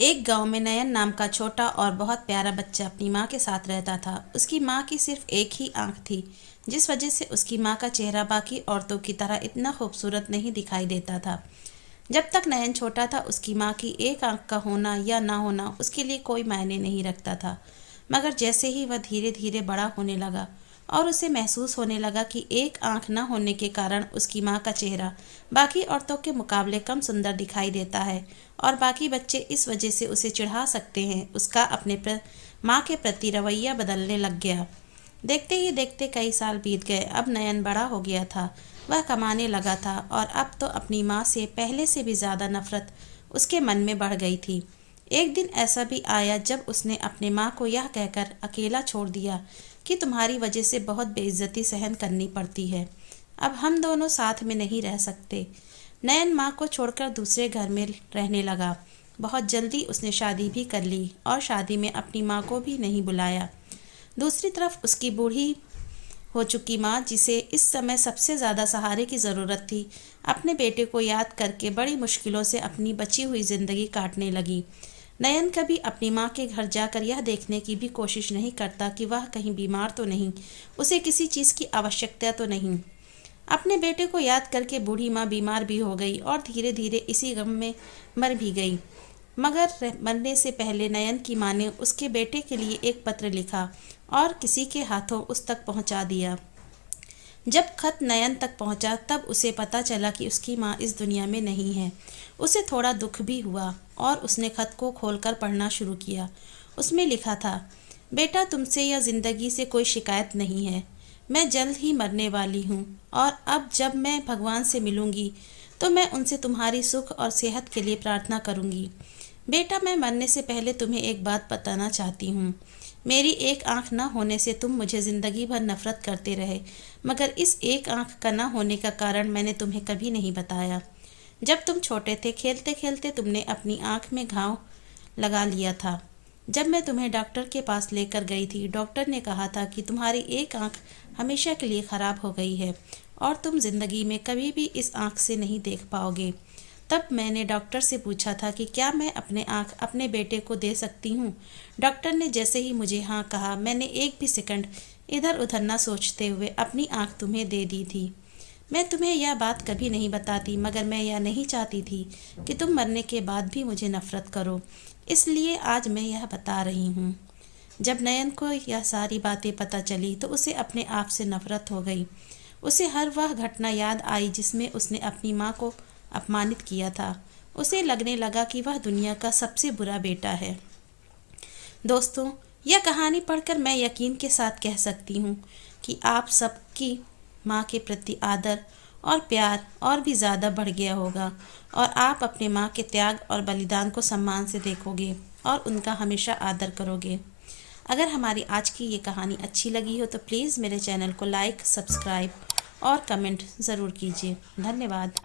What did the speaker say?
एक गांव में नयन नाम का छोटा और बहुत प्यारा बच्चा अपनी माँ के साथ रहता था। उसकी माँ की सिर्फ एक ही आंख थी, जिस वजह से उसकी माँ का चेहरा बाकी औरतों की तरह इतना खूबसूरत नहीं दिखाई देता था। जब तक नयन छोटा था, उसकी माँ की एक आंख का होना या ना होना उसके लिए कोई मायने नहीं रखता था। मगर जैसे ही वह धीरे धीरे बड़ा होने लगा और उसे महसूस होने लगा कि एक आंख न होने के कारण उसकी माँ का चेहरा बाकी औरतों के मुकाबले कम सुंदर दिखाई देता है और बाकी बच्चे इस वजह से उसे चिढ़ा सकते हैं, उसका माँ के प्रति रवैया बदलने लग गया। देखते ही देखते कई साल बीत गए। अब नयन बड़ा हो गया था, वह कमाने लगा था और अब तो अपनी माँ से पहले से भी ज़्यादा नफरत उसके मन में बढ़ गई थी। एक दिन ऐसा भी आया जब उसने अपने माँ को यह कहकर अकेला छोड़ दिया कि तुम्हारी वजह से बहुत बेइज्जती सहन करनी पड़ती है, अब हम दोनों साथ में नहीं रह सकते। नयन माँ को छोड़कर दूसरे घर में रहने लगा। बहुत जल्दी उसने शादी भी कर ली और शादी में अपनी माँ को भी नहीं बुलाया। दूसरी तरफ उसकी बूढ़ी हो चुकी माँ, जिसे इस समय सबसे ज़्यादा सहारे की ज़रूरत थी, अपने बेटे को याद करके बड़ी मुश्किलों से अपनी बची हुई ज़िंदगी काटने लगी। नयन कभी अपनी माँ के घर जाकर यह देखने की भी कोशिश नहीं करता कि वह कहीं बीमार तो नहीं, उसे किसी चीज़ की आवश्यकता तो नहीं। अपने बेटे को याद करके बूढ़ी माँ बीमार भी हो गई और धीरे धीरे इसी गम में मर भी गई। मगर मरने से पहले नयन की माँ ने उसके बेटे के लिए एक पत्र लिखा और किसी के हाथों उस तक पहुंचा दिया। जब खत नयन तक पहुंचा तब उसे पता चला कि उसकी माँ इस दुनिया में नहीं है। उसे थोड़ा दुख भी हुआ और उसने खत को खोलकर पढ़ना शुरू किया। उसमें लिखा था, बेटा, तुमसे या ज़िंदगी से कोई शिकायत नहीं है। मैं जल्द ही मरने वाली हूँ और अब जब मैं भगवान से मिलूँगी तो मैं उनसे तुम्हारी सुख और सेहत के लिए प्रार्थना करूँगी। बेटा, मैं मरने से पहले तुम्हें एक बात बताना चाहती हूँ। मेरी एक आंख न होने से तुम मुझे ज़िंदगी भर नफरत करते रहे, मगर इस एक आंख का न होने का कारण मैंने तुम्हें कभी नहीं बताया। जब तुम छोटे थे, खेलते खेलते तुमने अपनी आंख में घाव लगा लिया था। जब मैं तुम्हें डॉक्टर के पास लेकर गई थी, डॉक्टर ने कहा था कि तुम्हारी एक आंख हमेशा के लिए ख़राब हो गई है और तुम ज़िंदगी में कभी भी इस आंख से नहीं देख पाओगे। तब मैंने डॉक्टर से पूछा था कि क्या मैं अपने आँख अपने बेटे को दे सकती हूँ। डॉक्टर ने जैसे ही मुझे हाँ कहा, मैंने एक भी सेकंड इधर उधर न सोचते हुए अपनी आँख तुम्हें दे दी थी। मैं तुम्हें यह बात कभी नहीं बताती, मगर मैं यह नहीं चाहती थी कि तुम मरने के बाद भी मुझे नफ़रत करो, इसलिए आज मैं यह बता रही हूँ। जब नयन को यह सारी बातें पता चली तो उसे अपने आप से नफ़रत हो गई। उसे हर वह घटना याद आई जिसमें उसने अपनी माँ को अपमानित किया था। उसे लगने लगा कि वह दुनिया का सबसे बुरा बेटा है। दोस्तों, यह कहानी पढ़कर मैं यकीन के साथ कह सकती हूँ कि आप सबकी माँ के प्रति आदर और प्यार और भी ज़्यादा बढ़ गया होगा और आप अपने माँ के त्याग और बलिदान को सम्मान से देखोगे और उनका हमेशा आदर करोगे। अगर हमारी आज की ये कहानी अच्छी लगी हो तो प्लीज़ मेरे चैनल को लाइक, सब्सक्राइब और कमेंट ज़रूर कीजिए। धन्यवाद।